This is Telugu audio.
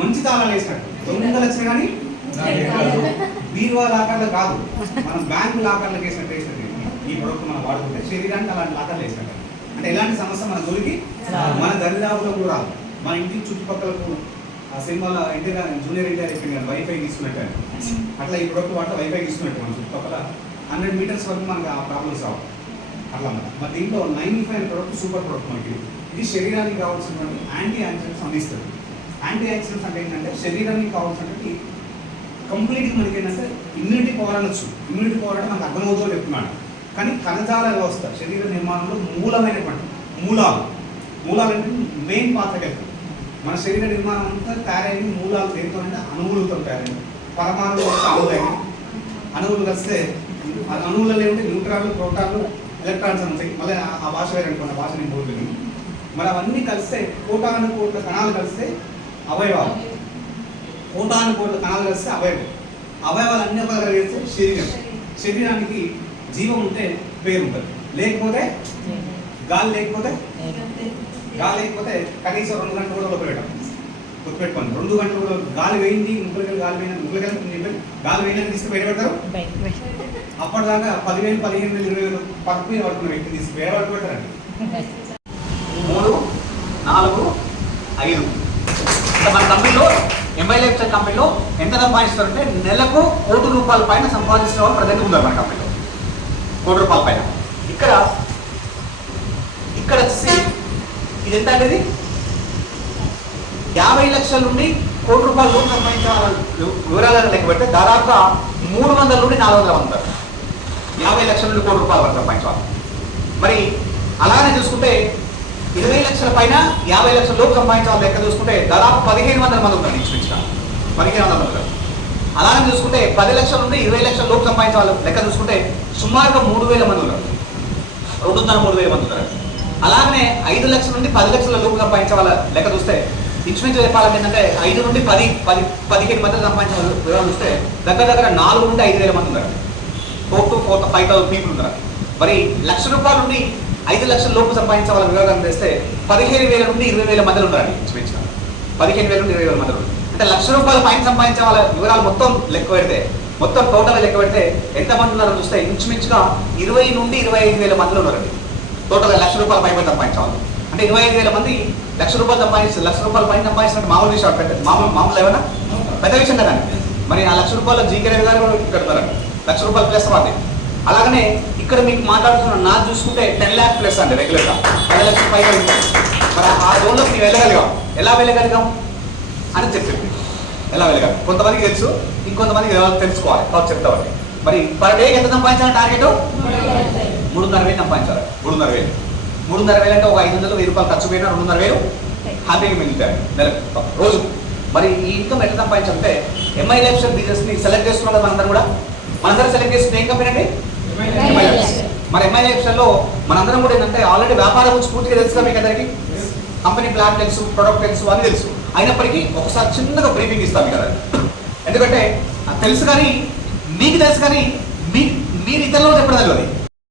మంచి తాళాలు వేసినట్టు. దొంగలు వచ్చినా కానీ బీరువా లాకర్లు కాదు. మనం బ్యాంకు లాకర్లకు వేసినట్టు వేసినట్టు. ఈ ప్రొడక్ట్ మనం వాడుకుంటే శరీరానికి అలాంటి లాకర్లు వేసినట్టు. అంటే ఎలాంటి సమస్య మన దొరికి మన దరిదాపులో కూడా మన ఇంటి చుట్టుపక్కలకు ఆ సినిమాలో ఎన్టీఆర్ జూనియర్ ఎన్టీఆర్ అయిపోయింది కదా వైఫై తీసుకున్నట్టు అని. అట్లా ఈ ప్రొడక్ట్ వాడితే వైఫై తీసుకున్నట్టు మన చుట్టుపక్కల హండ్రెడ్ మీటర్స్ వరకు మనకు ఆ ప్రాబ్లమ్స్ రావు. అట్లా మరి. దీంట్లో ninety five product super product మనకి. ఇది శరీరానికి కావాల్సినటువంటి యాంటీ ఆక్సిడెంట్స్ అందిస్తుంది. యాంటీ ఆక్సిడెంట్స్ అంటే ఏంటంటే శరీరానికి కావాల్సినటువంటి కంప్లీట్గా మనకి ఏంటంటే ఇమ్యూనిటీ పవర్ అనొచ్చు ఇమ్యూనిటీ పవర్ అంటే మనకు అర్థమవుతుందో చెప్తున్నాడు. కానీ కణజాల వ్యవస్థ శరీర నిర్మాణంలో మూలమైనటువంటి మూలాలు. మూలాలు అంటే మెయిన్ పాత్ర వెళ్తాయి మన శరీర నిర్మాణం అంతా తయారైంది మూలాలు. దేంతో అంటే అణువులతో తయారైంది. పరమాణువులు వస్తే అణువులైన అణువులు కలిస్తే అది అణువులలో ఏమిటి న్యూట్రాన్లు ప్రోటాన్లు ఎలక్ట్రాన్స్ ఉంటాయి. మళ్ళీ ఆ- భాష వేరే అనుకున్న భాష నేను పోతుంది మరి అవన్నీ కలిస్తే కోటాను కోట్ల కణాలు కలిస్తే అవయవాలు. కోటాను కోట్ల కణాలు కలిస్తే అవయవం. అవయవాలు అన్ని దగ్గర చేస్తే శరీరం. శరీరానికి జీవం ఉంటే పేరు ఉంటుంది. లేకపోతే గాలి లేకపోతే గాలి లేకపోతే కనీసం రెండు గంటలు కూడా లోపలేయడం గుర్తుపెట్టుకోండి రెండు గంటలు కూడా గాలి వేయింది ముగ్గులకి గాలి వేయిన ముగ్గులకి గాలి వేయిన తీసుకు బయట పెడతారు అప్పటిదాకా పదివేలు పదిహేను వేలు ఇరవై వేలు పక్క మీద పడుకున్న వ్యక్తి తీసి వేరే పడుకు పెట్టారండి మూడు నాలుగు ఐదు ఇంకా మన కంపెనీలో ఎంఐ లైఫ్ స్టైల్ కంపెనీలో ఎంత సంపాదిస్తారంటే నెలకు కోటి రూపాయల పైన సంపాదిస్తున్న వాళ్ళు ప్రజెంట్ ఉన్నారు మన కంపెనీలో కోటి రూపాయల పైన. ఇక్కడ ఇక్కడ వచ్చేసి ఇది ఎంత అనేది యాభై లక్షల నుండి కోటి రూపాయల లోపు సంపాదించిన వివరాలను లెక్క పెడితే దాదాపుగా మూడు వందల నుండి నాలుగు వందల ఉంటారు. యాభై లక్షల నుండి కోటి రూపాయల వరకు సంపాదించాలి మరి అలానే చూసుకుంటే ఇరవై లక్షల పైన యాభై లక్షల లోపు సంపాదించాలి లెక్క చూసుకుంటే దాదాపు పదిహేను వందల మంది ఉన్నారు ఇంచుమించుగా. పదిహేను వందల మంది అలానే చూసుకుంటే పది లక్షల నుండి ఇరవై లక్షల లోపు సంపాదించే వాళ్ళు లెక్క చూసుకుంటే సుమారుగా మూడు వేల మంది ఉన్నారు. రెండున్నర మూడు వేల మంది ఉన్నారు. అలాగనే ఐదు లక్షల నుండి పది లక్షల లోపు సంపాదించే వాళ్ళ లెక్క చూస్తే ఇంచుమించు చెప్పాలంటే ఏంటంటే ఐదు నుండి పది పది పదిహేను మంది సంపాదించిన వివరాలు చూస్తే దగ్గర దగ్గర నాలుగు నుండి ఐదు వేల మంది ఉన్నారు. Four to four five thousand people ఉన్నారు. మరి లక్ష రూపాయల నుండి ఐదు లక్షల లోపు సంపాదించే వాళ్ళ వివరాలు తెస్తే పదిహేను వేల నుండి ఇరవై వేల మందిలో ఉన్నారండి ఇంచుమించుగా పదిహేను వేల నుండి ఇరవై వేల మందిలో అంటే లక్ష రూపాయలు పైన సంపాదించే వాళ్ళ వివరాలు మొత్తం లెక్క పెడితే మొత్తం టోటల్ లెక్క పెడితే ఎంతమంది ఉన్నారో చూస్తే ఇంచుమించుగా ఇరవై నుండి ఇరవై ఐదు వేల మందిలో ఉన్నారండి. టోటల్గా లక్ష రూపాయల పైన సంపాదించే వాళ్ళు. అంటే ఇరవై ఐదు వేల మంది లక్ష రూపాయలు సంపాదించి లక్ష రూపాయల పైన సంపాదించినట్టు మామూలు విషయం పెద్ద మామూలు మామూలు ఏమైనా పెద్ద విషయం కదండి. మరి ఆ లక్ష రూపాయల జీకే గారు కూడా ఇక్కడ లక్ష రూపాయలు ప్లస్ వాటి అలాగనే ఇక్కడ మీకు మాట్లాడుతున్న నా చూసుకుంటే టెన్ ల్యాక్ ప్లస్ అండి రెగ్యులర్గా. పది లక్షల పైగా మరి ఆ జోన్లోకి మేము వెళ్ళగలిగాం. ఎలా వెళ్ళగలిగాం? అని చెప్పింది ఎలా వెళ్ళగలం? కొంతమందికి తెలుసు ఇంకొంతమందికి తెలుసుకోవాలి? కాబట్టి చెప్తామండి మరి పర్ డే ఎంత సంపాదించాలి టార్గెట్ మూడున్నర వేలు సంపాదించాలి. మూడున్నర వేలు. మూడున్నర వేలు అంటే ఒక ఐదు వందలు వెయ్యి రూపాయలు ఖర్చు పోయినా రెండున్నర వేలు? హ్యాపీగా మిగులుతాయి. నెలకు రోజు. మరి ఈ ఇన్కమ్ ఎట్లా సంపాదించాలంటే ఎంఐ లైఫ్ స్టైల్ బిజినెస్ని సెలెక్ట్ చేసుకున్నాం కదా మనందరం కూడా మనందరం సెలెక్ట్ చేసుకున్న ఏం కంపెనీ అండి. మరి ఎంఐ లైఫ్ స్టైల్లో మనందరం కూడా ఏంటంటే ఆల్రెడీ వ్యాపారం గురించి పూర్తిగా తెలుసు కదా మీకు అందరికీ? కంపెనీ ప్లాన్ తెలుసు ప్రొడక్ట్ తెలుసు అన్ని తెలుసు. అయినప్పటికీ ఒకసారి చిన్నగా బ్రీఫింగ్ ఇస్తాం కదా. ఎందుకంటే తెలుసు కానీ మీకు తెలుసు కానీ మీ మీరు ఇతరులకు చెప్పడం తెలియదు.